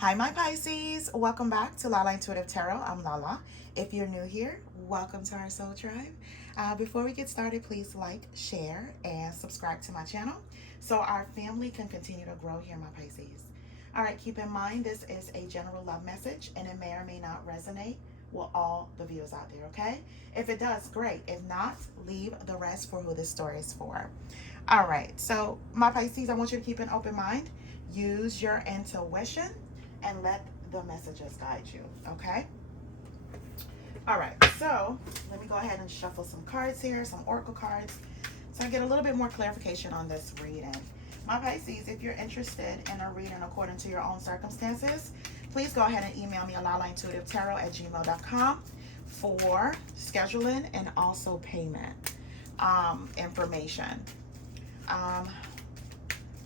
Hi, my Pisces. Welcome back to Lala Intuitive Tarot. I'm Lala. If you're new here, welcome to our soul tribe. Before we get started, please like, share, and subscribe to my channel so our family can continue to grow here, my Pisces. All right, keep in mind this is a general love message and it may or may not resonate with all the viewers out there, okay? If it does, great. If not, leave the rest for who this story is for. All right, so my Pisces, I want you to keep an open mind. Use your intuition and let the messages guide you, okay? All right, so let me go ahead and shuffle some cards here, some oracle cards, so I get a little bit more clarification on this reading. My Pisces, if you're interested in a reading according to your own circumstances, please go ahead and email me at lalaintuitivetarot@gmail.com for scheduling and also payment information.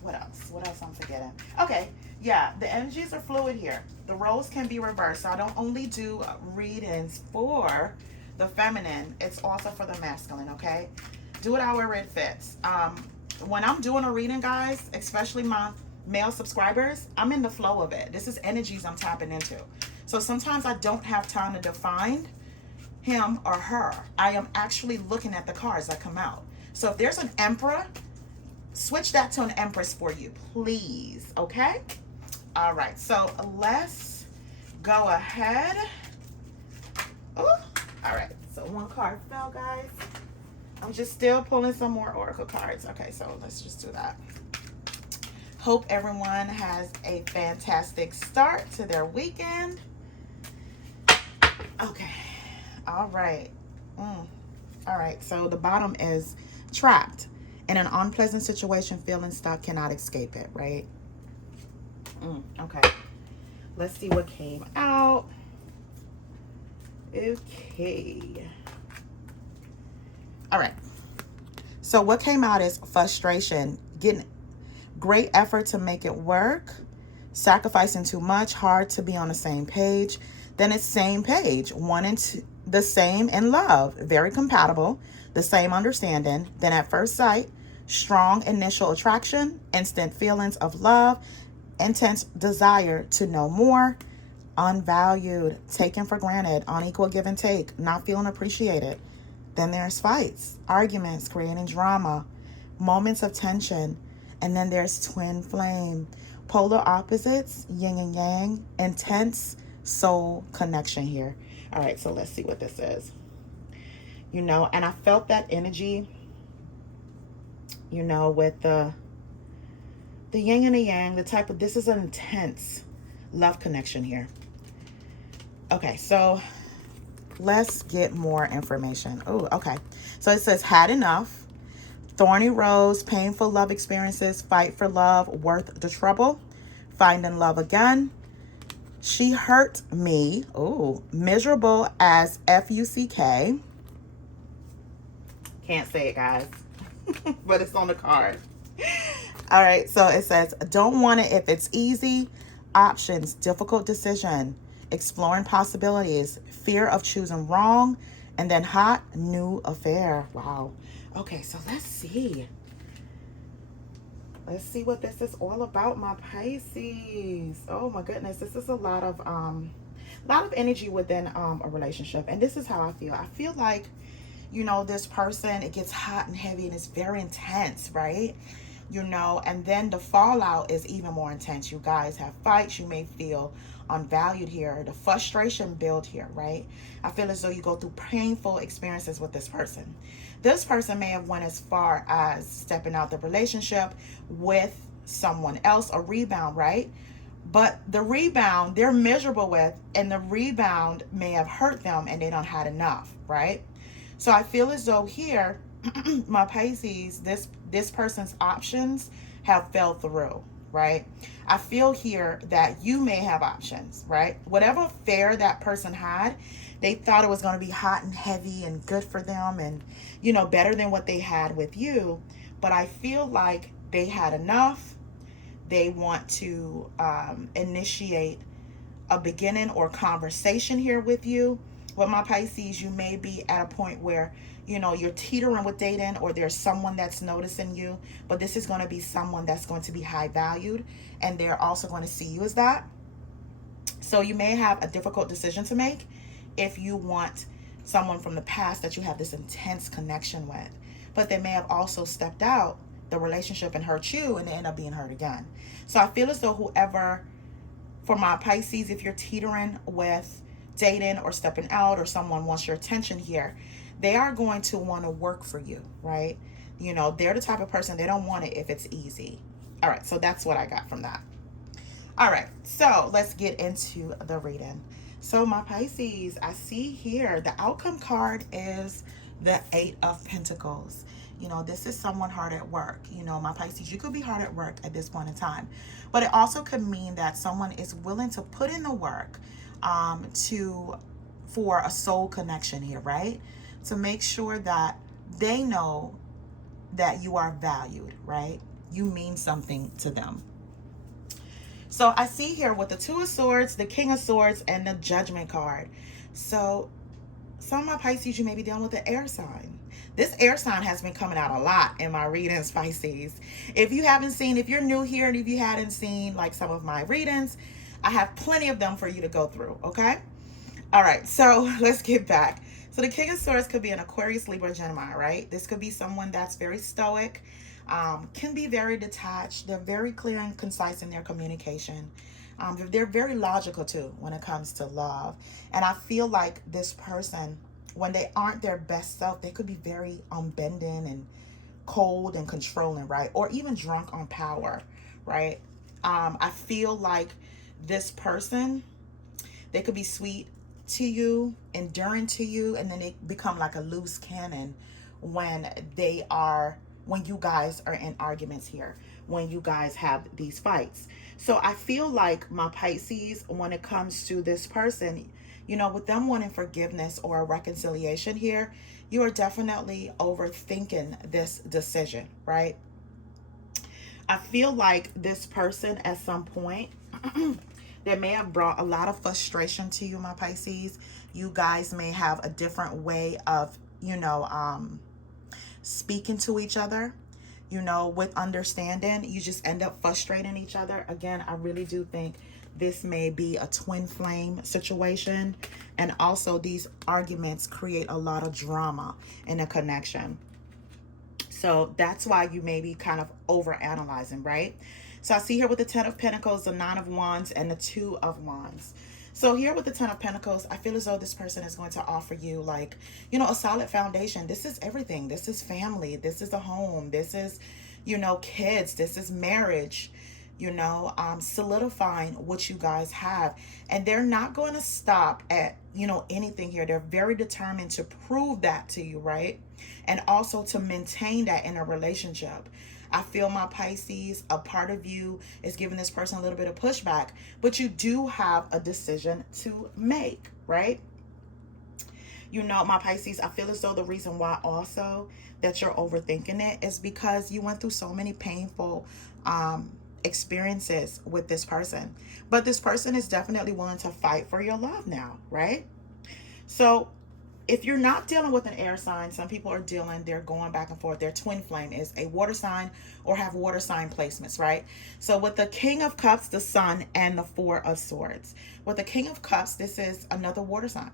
What else? What else I'm forgetting? Okay, yeah, the energies are fluid here. The roles can be reversed. So I don't only do readings for the feminine, it's also for the masculine, okay? Do it however it fits. When I'm doing a reading, guys, especially my male subscribers, I'm in the flow of it. This is energies I'm tapping into. So sometimes I don't have time to define him or her. I am actually looking at the cards that come out. So if there's an emperor, switch that to an empress for you, please, okay? All right, so let's go ahead. Oh, all right, so one card fell, guys. I'm just still pulling some more oracle cards. Okay, so let's just do that. Hope everyone has a fantastic start to their weekend. Okay, all right. All right, so the bottom is trapped. In an unpleasant situation, feeling stuck, cannot escape it, right? Okay. Let's see what came out. Okay. All right. So what came out is frustration, getting great effort to make it work, sacrificing too much, hard to be on the same page. Then it's same page, one and two, the same in love, very compatible, the same understanding. Then at first sight, strong initial attraction, instant feelings of love, intense desire to know more, unvalued, taken for granted, unequal give and take, not feeling appreciated. Then there's fights, arguments, creating drama, moments of tension, and then there's twin flame, polar opposites, yin and yang, intense soul connection here. All right, so let's see what this is. And I felt that energy, with the yin and the yang, this is an intense love connection here. Okay, so let's get more information. Oh, okay. So it says, had enough, thorny roads, painful love experiences, fight for love, worth the trouble, finding love again. She hurt me. Oh, miserable as F-U-C-K. Can't say it, guys, but it's on the card. All right, so it says, don't want it if it's easy. Options, difficult decision, exploring possibilities, fear of choosing wrong, and then hot new affair. Wow. Okay, so let's see. Let's see what this is all about, my Pisces. Oh my goodness, this is a lot of energy within a relationship, and this is how I feel. I feel like, this person, it gets hot and heavy and it's very intense, right? And then the fallout is even more intense. You guys have fights. You may feel unvalued here. The frustration build here, right? I feel as though you go through painful experiences with this person. This person may have went as far as stepping out the relationship with someone else, a rebound, right? But the rebound they're miserable with, and the rebound may have hurt them and they don't had enough, right? So I feel as though here, my Pisces, this person's options have fell through, right? I feel here that you may have options, right? Whatever affair that person had, they thought it was going to be hot and heavy and good for them and, better than what they had with you. But I feel like they had enough. They want to initiate a beginning or conversation here with you. With my Pisces, you may be at a point where, you're teetering with dating, or there's someone that's noticing you, but this is going to be someone that's going to be high valued, and they're also going to see you as that. So you may have a difficult decision to make if you want someone from the past that you have this intense connection with. But they may have also stepped out the relationship and hurt you, and they end up being hurt again. So I feel as though whoever, for my Pisces, if you're teetering with dating or stepping out, or someone wants your attention here, they are going to want to work for you, right? You know, they're the type of person, they don't want it if it's easy. All right, so that's what I got from that. All right, so let's get into the reading. So my Pisces, I see here the outcome card is the 8 of Pentacles. You know, this is someone hard at work. You know, my Pisces, you could be hard at work at this point in time. But it also could mean that someone is willing to put in the work for a soul connection here, right? To make sure that they know that you are valued, right? You mean something to them. So I see here with the 2 of Swords, the King of Swords, and the Judgment card. So some of my Pisces, you may be dealing with an air sign. This air sign has been coming out a lot in my readings, Pisces. If you haven't seen, if you're new here, and if you hadn't seen like some of my readings, I have plenty of them for you to go through, okay? All right, so let's get back. So the King of Swords could be an Aquarius, Libra, Gemini, right? This could be someone that's very stoic, can be very detached. They're very clear and concise in their communication. They're very logical too when it comes to love. And I feel like this person, when they aren't their best self, they could be very unbending and cold and controlling, right? Or even drunk on power, right? I feel like this person, they could be sweet to you, enduring to you, and then they become like a loose cannon when you guys are in arguments here, when you guys have these fights. So I feel like my Pisces, when it comes to this person, you know, with them wanting forgiveness or a reconciliation here, you are definitely overthinking this decision, right? I feel like this person at some point that may have brought a lot of frustration to you, my Pisces. You guys may have a different way of, you know, speaking to each other, you know, with understanding. You just end up frustrating each other. Again, I really do think this may be a twin flame situation. And also these arguments create a lot of drama in a connection. So that's why you may be kind of over analyzing, right? So I see here with the 10 of Pentacles, the 9 of Wands, and the 2 of Wands. So here with the 10 of Pentacles, I feel as though this person is going to offer you, like, you know, a solid foundation. This is everything. This is family. This is a home. This is, you know, kids. This is marriage, you know, solidifying what you guys have. And they're not going to stop at, you know, anything here. They're very determined to prove that to you, right? And also to maintain that in a relationship. I feel, my Pisces, a part of you is giving this person a little bit of pushback, but you do have a decision to make, right? You know, my Pisces, I feel as though the reason why also that you're overthinking it is because you went through so many painful experiences with this person. But this person is definitely willing to fight for your love now, right? So if you're not dealing with an air sign, some people are dealing, they're going back and forth. Their twin flame is a water sign or have water sign placements, right? So with the King of Cups, the Sun, and the 4 of Swords. With the King of Cups, this is another water sign.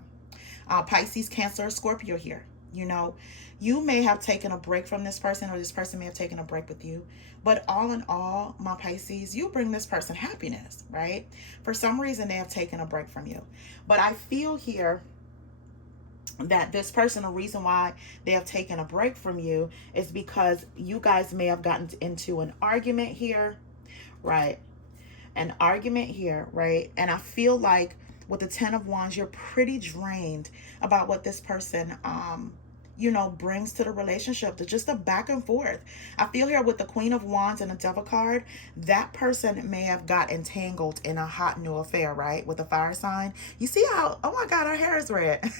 Pisces, Cancer, Scorpio here. You know, you may have taken a break from this person, or this person may have taken a break with you. But all in all, my Pisces, you bring this person happiness, right? For some reason, they have taken a break from you. But I feel here that this person, the reason why they have taken a break from you is because you guys may have gotten into an argument here, right? An argument here, right? And I feel like with the 10 of Wands, you're pretty drained about what this person, you know, brings to the relationship. To just a back and forth. I feel here with the Queen of Wands and the Devil card, that person may have got entangled in a hot new affair, right? With the fire sign. You see how, oh my God, her hair is red.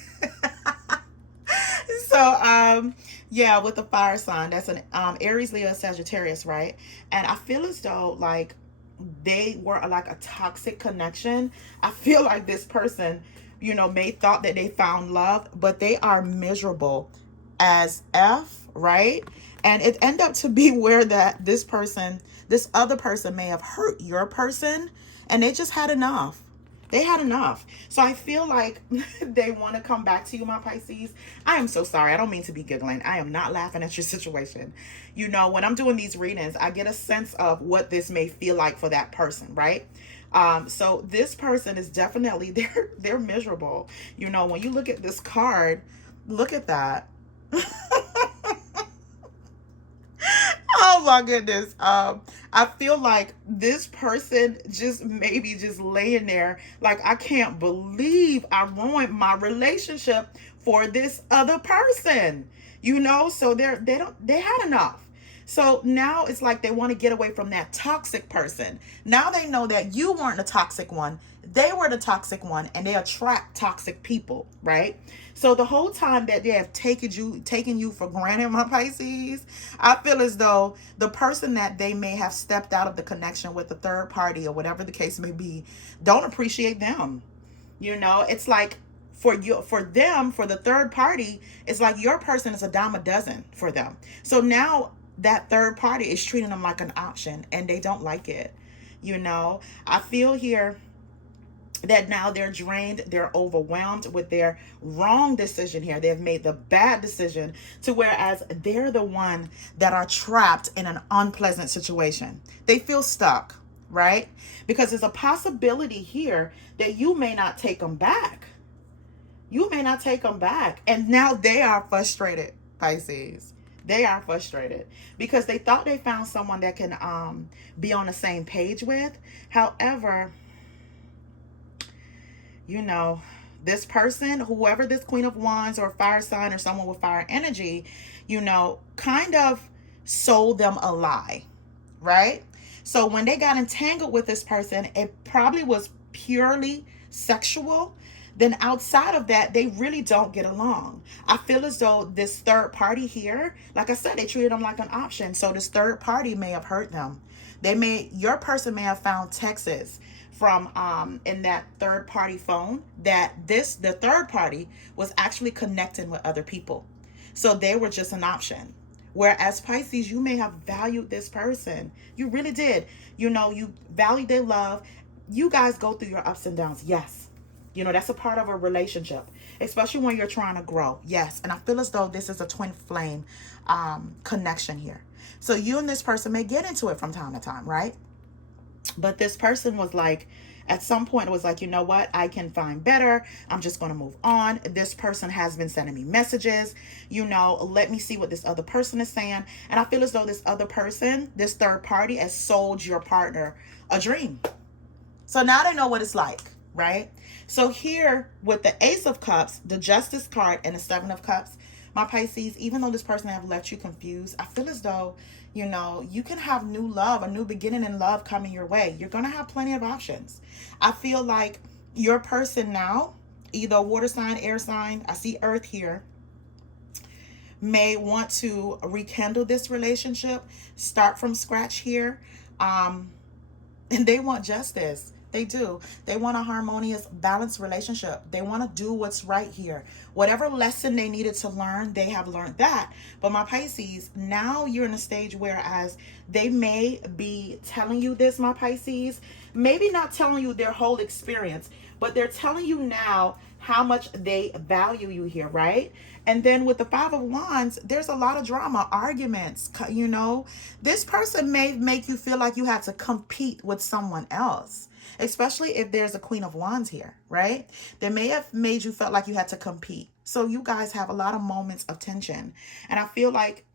So, yeah, with the fire sign, that's an Aries, Leo, Sagittarius, right? And I feel as though, like, they were like a toxic connection. I feel like this person, you know, may thought that they found love, but they are miserable as F, right? And it ended up to be where that this person, this other person may have hurt your person, and they just had enough. They had enough. So I feel like they want to come back to you, my Pisces. I am so sorry. I don't mean to be giggling. I am not laughing at your situation. You know, when I'm doing these readings, I get a sense of what this may feel like for that person, right? So this person is definitely they're miserable. You know, when you look at this card, look at that. Oh my goodness. I feel like this person just maybe just laying there like, I can't believe I ruined my relationship for this other person. You know, so they had enough. So now it's like they want to get away from that toxic person. Now they know that you weren't the toxic one. They were the toxic one, and they attract toxic people, right? So the whole time that they have taken you for granted, my Pisces, I feel as though the person that they may have stepped out of the connection with, the third party or whatever the case may be, don't appreciate them. You know, it's like for them, for the third party, it's like your person is a dime a dozen for them. So now that third party is treating them like an option, and they don't like it. You know, I feel here that now they're drained, they're overwhelmed with their wrong decision here. They've made the bad decision, to whereas they're the one that are trapped in an unpleasant situation. They feel stuck, right? Because there's a possibility here that you may not take them back. You may not take them back. And now they are frustrated, Pisces. They are frustrated because they thought they found someone that can be on the same page with. However, you know, this person, whoever this Queen of Wands or fire sign or someone with fire energy, you know, kind of sold them a lie, right? So when they got entangled with this person, it probably was purely sexual. Then outside of that, they really don't get along. I feel as though this third party here, like I said, they treated them like an option. So this third party may have hurt them. Your person may have found texts from in that third party phone that the third party was actually connecting with other people. So they were just an option. Whereas Pisces, you may have valued this person. You really did. You know, you valued their love. You guys go through your ups and downs. Yes. You know, that's a part of a relationship, especially when you're trying to grow. Yes. And I feel as though this is a twin flame connection here. So you and this person may get into it from time to time, right? But this person was like, at some point, it was like, you know what? I can find better. I'm just going to move on. This person has been sending me messages. You know, let me see what this other person is saying. And I feel as though this other person, this third party, has sold your partner a dream. So now they know what it's like, right? So here with the Ace of Cups, the Justice card, and the Seven of Cups, my Pisces, even though this person have left you confused, I feel as though, you know, you can have new love, a new beginning in love coming your way. You're going to have plenty of options. I feel like your person now, either water sign, air sign, I see earth here, may want to rekindle this relationship, start from scratch here. And they want justice. They do. They want a harmonious, balanced relationship. They want to do what's right here. Whatever lesson they needed to learn, they have learned that. But my Pisces, now you're in a stage whereas they may be telling you this, my Pisces, maybe not telling you their whole experience, but they're telling you now how much they value you here, right? And then with the Five of Wands, there's a lot of drama, arguments, you know. This person may make you feel like you had to compete with someone else, especially if there's a Queen of Wands here, right? They may have made you feel like you had to compete. So you guys have a lot of moments of tension. And I feel like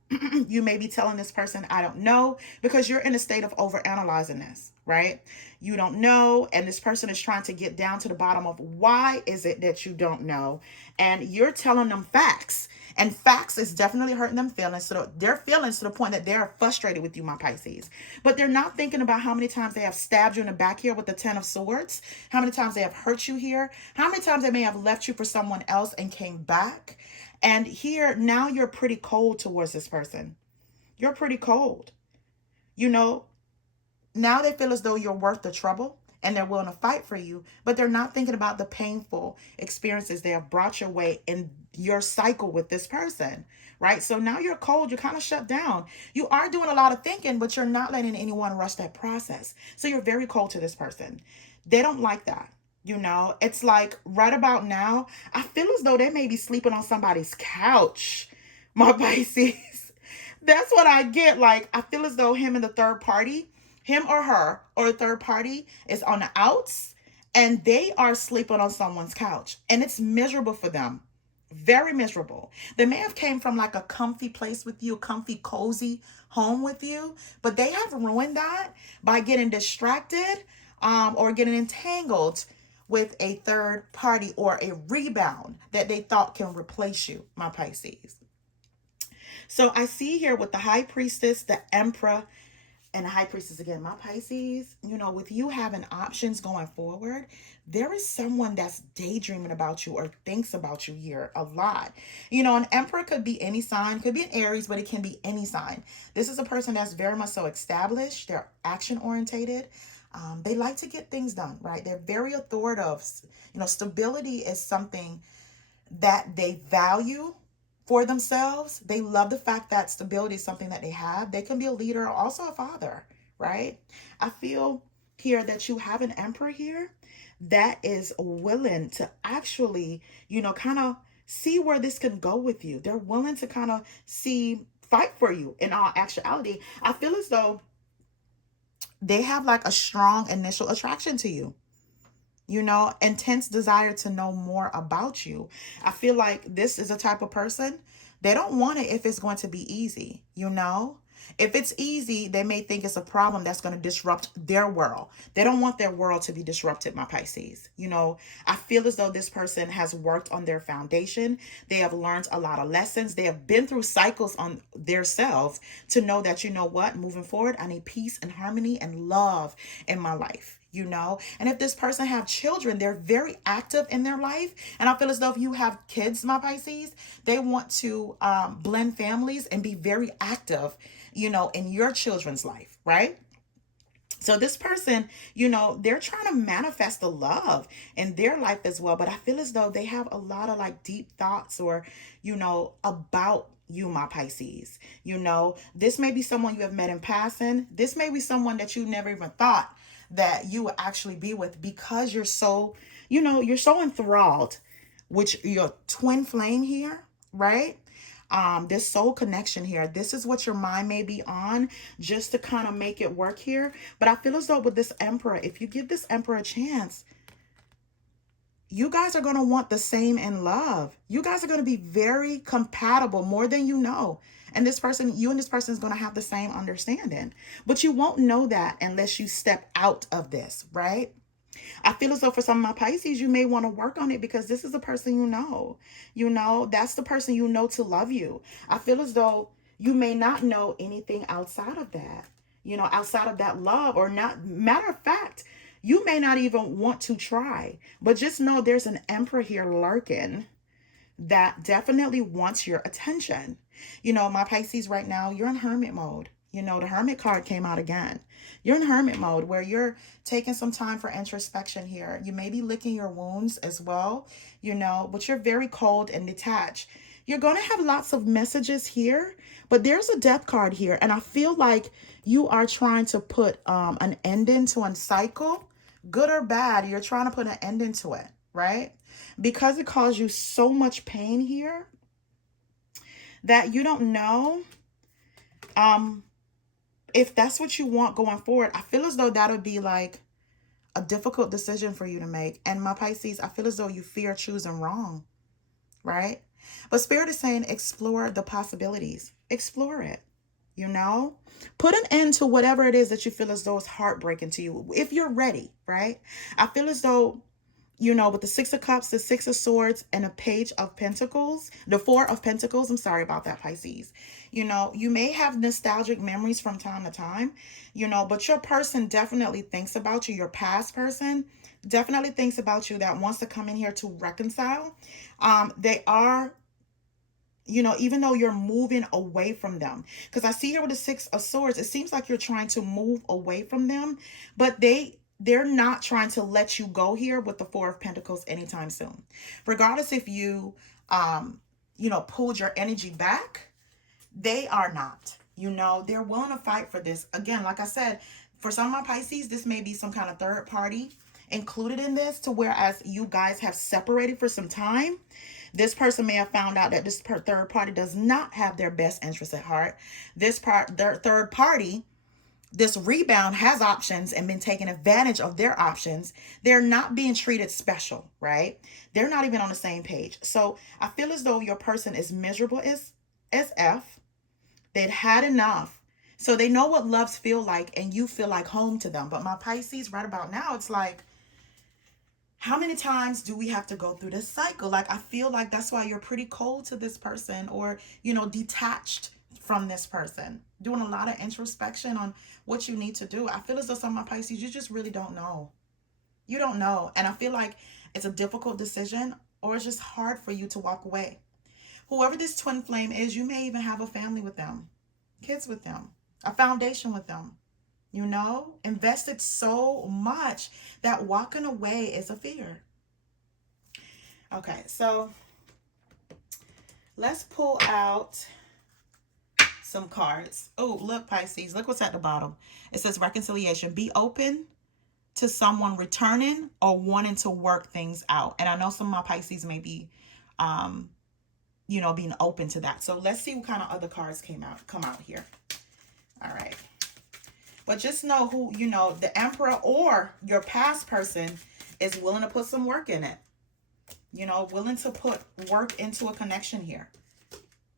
you may be telling this person, I don't know, because you're in a state of overanalyzing this, right? You don't know, and this person is trying to get down to the bottom of why is it that you don't know, and you're telling them facts, and facts is definitely hurting them feelings. So their feelings to the point that they're frustrated with you, my Pisces. But they're not thinking about how many times they have stabbed you in the back here with the Ten of Swords, how many times they have hurt you here, how many times they may have left you for someone else and came back. And here, now you're pretty cold towards this person. You're pretty cold. You know, now they feel as though you're worth the trouble and they're willing to fight for you, but they're not thinking about the painful experiences they have brought your way in your cycle with this person, right? So now you're cold, you're kind of shut down. You are doing a lot of thinking, but you're not letting anyone rush that process. So you're very cold to this person. They don't like that. You know, it's like right about now, I feel as though they may be sleeping on somebody's couch, my Pisces. That's what I get. Like, I feel as though him and the third party, him or her or the third party is on the outs and they are sleeping on someone's couch. And it's miserable for them. Very miserable. They may have came from like a comfy place with you, a comfy, cozy home with you, but they have ruined that by getting distracted or getting entangled with a third party or a rebound that they thought can replace you, my Pisces. So I see here with the high priestess, the emperor, and the high priestess again, my Pisces, you know, with you having options going forward, there is someone that's daydreaming about you or thinks about you here a lot. You know, an emperor could be any sign, could be an Aries, but it can be any sign. This is a person that's very much so established. They're action orientated. They like to get things done, right? They're very authoritative. You know, stability is something that they value for themselves. They love the fact that stability is something that they have. They can be a leader, also a father, right? I feel here that you have an emperor here that is willing to actually, you know, kind of see where this can go with you. They're willing to kind of fight for you in all actuality. I feel as though they have like a strong initial attraction to you, you know, intense desire to know more about you. I feel like this is a type of person, they don't want it if it's going to be easy, you know? If it's easy, they may think it's a problem that's going to disrupt their world. They don't want their world to be disrupted, my Pisces. You know, I feel as though this person has worked on their foundation. They have learned a lot of lessons. They have been through cycles on their selves to know that, you know what, moving forward, I need peace and harmony and love in my life, you know. And if this person have children, they're very active in their life. And I feel as though if you have kids, my Pisces, they want to blend families and be very active, you know, in your children's life, right? So this person, you know, they're trying to manifest the love in their life as well. But I feel as though they have a lot of like deep thoughts or, you know, about you, my Pisces. You know, this may be someone you have met in passing. This may be someone that you never even thought that you would actually be with, because you're so, you know, you're so enthralled with your twin flame here, right? This soul connection here. This is what your mind may be on just to kind of make it work here. But I feel as though with this emperor, if you give this emperor a chance, you guys are going to want the same in love. You guys are going to be very compatible, more than you know. And this person, you and this person is going to have the same understanding. But you won't know that unless you step out of this, right? I feel as though for some of my Pisces, you may want to work on it because this is the person you know. You know, that's the person you know to love you. I feel as though you may not know anything outside of that, you know, outside of that love, or not. Matter of fact, you may not even want to try, but just know there's an emperor here lurking that definitely wants your attention. You know, my Pisces, right now, you're in hermit mode. You know, the hermit card came out again. You're in hermit mode where you're taking some time for introspection here. You may be licking your wounds as well, you know, but you're very cold and detached. You're going to have lots of messages here, but there's a death card here. And I feel like you are trying to put an ending to a cycle, good or bad. You're trying to put an ending to it, right? Because it caused you so much pain here that you don't know if that's what you want going forward. I feel as though that would be like a difficult decision for you to make. And my Pisces, I feel as though you fear choosing wrong, right? But Spirit is saying explore the possibilities. Explore it, you know? Put an end to whatever it is that you feel as though is heartbreaking to you, if you're ready, right? I feel as though, you know, with the Six of Cups, the Six of Swords, and a Page of Pentacles, the Four of Pentacles, I'm sorry about that, Pisces. You know, you may have nostalgic memories from time to time, you know, but your person definitely thinks about you. Your past person definitely thinks about you, that wants to come in here to reconcile. They are, you know, even though you're moving away from them, because I see here with the Six of Swords, it seems like you're trying to move away from them, but they're not trying to let you go here with the Four of Pentacles anytime soon. Regardless if you, you know, pulled your energy back, they are not. You know, they're willing to fight for this. Again, like I said, for some of my Pisces, this may be some kind of third party included in this, to whereas you guys have separated for some time. This person may have found out that this third party does not have their best interest at heart. Their third party, this rebound, has options and been taking advantage of their options. They're not being treated special, right? They're not even on the same page. So I feel as though your person is miserable as F. They'd had enough. So they know what loves feel like, and you feel like home to them. But my Pisces, right about now, it's like, how many times do we have to go through this cycle? Like, I feel like that's why you're pretty cold to this person, or, detached from this person, doing a lot of introspection on what you need to do. I feel as though some of my Pisces, you just really don't know. You don't know. And I feel like it's a difficult decision, or it's just hard for you to walk away. Whoever this twin flame is, you may even have a family with them, kids with them, a foundation with them. Invested so much that walking away is a fear. Okay, so let's pull out some cards. Oh, look, Pisces, look what's at the bottom. It says reconciliation. Be open to someone returning or wanting to work things out. And I know some of my Pisces may be, being open to that. So let's see what kind of other cards come out here. All right. But just know who, the Emperor or your past person is willing to put some work in it. Willing to put work into a connection here.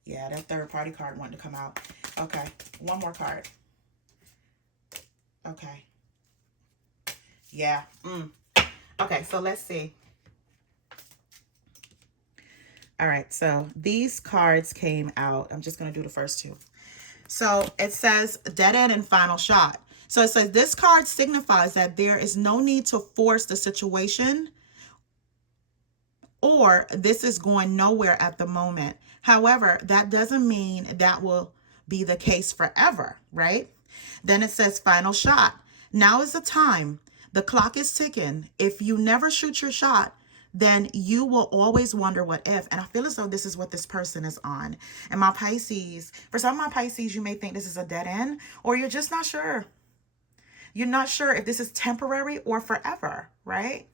Yeah, that third party card wanted to come out. Okay, one more card. Okay. Yeah. Okay, so let's see. All right, so these cards came out. I'm just going to do the first two. So it says dead end and final shot. So it says this card signifies that there is no need to force the situation, or this is going nowhere at the moment. However, that doesn't mean that will be the case forever, right? Then it says final shot. Now is the time. The clock is ticking. If you never shoot your shot, then you will always wonder what if. And I feel as though this is what this person is on. And my Pisces, for some of my Pisces, you may think this is a dead end, or you're just not sure. You're not sure if this is temporary or forever, right?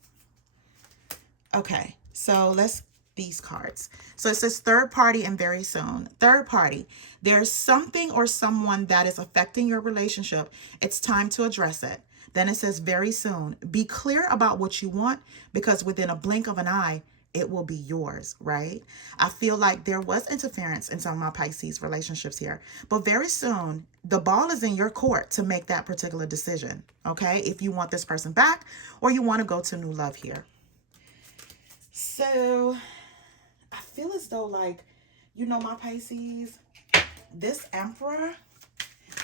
Okay, so let's these cards. So it says third party and very soon. Third party, there's something or someone that is affecting your relationship. It's time to address it. Then it says very soon. Be clear about what you want, because within a blink of an eye, it will be yours, right? I feel like there was interference in some of my Pisces relationships here. But very soon, the ball is in your court to make that particular decision, okay? If you want this person back or you want to go to new love here. So I feel as though, like, my Pisces, this Emperor,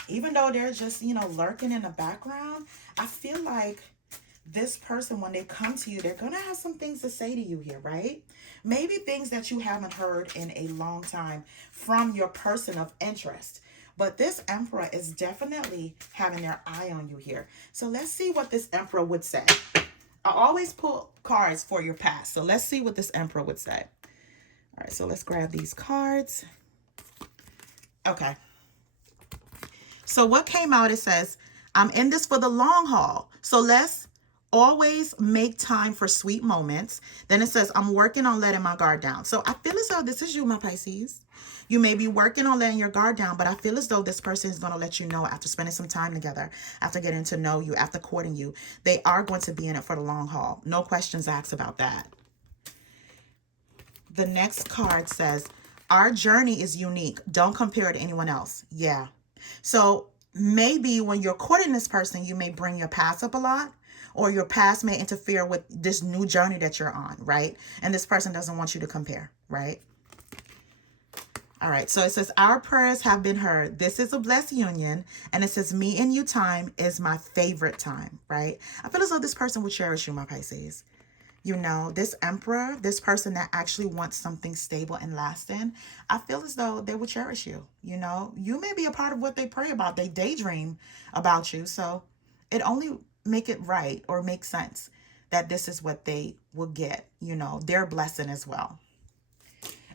even though they're just, lurking in the background, I feel like this person, when they come to you, they're going to have some things to say to you here, right? Maybe things that you haven't heard in a long time from your person of interest. But this Emperor is definitely having their eye on you here. So let's see what this Emperor would say. I always pull cards for your past. So let's see what this Emperor would say. All right, so let's grab these cards. Okay. So what came out, it says, I'm in this for the long haul. So let's always make time for sweet moments. Then it says, I'm working on letting my guard down. So I feel as though this is you, my Pisces. You may be working on letting your guard down, but I feel as though this person is going to let you know after spending some time together, after getting to know you, after courting you, they are going to be in it for the long haul. No questions asked about that. The next card says, our journey is unique. Don't compare it to anyone else. Yeah. So maybe when you're courting this person, you may bring your past up a lot, or your past may interfere with this new journey that you're on, right? And this person doesn't want you to compare, right? All right, so it says, our prayers have been heard. This is a blessed union. And it says, me and you time is my favorite time, right? I feel as though this person would cherish you, my Pisces. This Emperor, this person that actually wants something stable and lasting, I feel as though they would cherish you. You may be a part of what they pray about. They daydream about you. So it only make it right or make sense that this is what they will get, their blessing as well.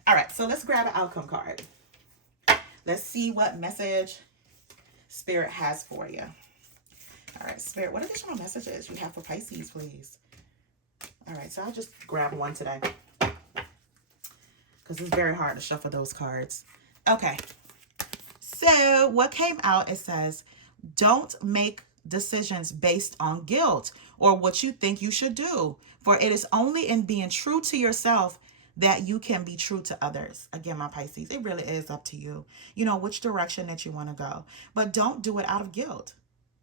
All right, so let's grab an outcome card. Let's see what message Spirit has for you. All right, Spirit, what additional messages you have for Pisces, please? All right, so I'll just grab one today because it's very hard to shuffle those cards. Okay, so what came out, it says, don't make decisions based on guilt or what you think you should do, for it is only in being true to yourself that you can be true to others. Again, my Pisces, it really is up to you, you know, which direction that you want to go, but don't do it out of guilt.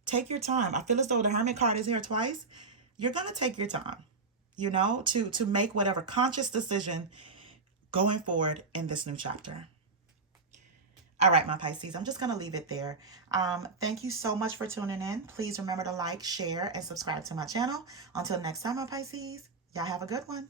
Take your time. I feel as though the Hermit card is here twice. You're going to take your time, you know, to make whatever conscious decision going forward in this new chapter. All right, my Pisces, I'm just going to leave it there. Thank you so much for tuning in. Please remember to like, share, and subscribe to my channel. Until next time, my Pisces, y'all have a good one.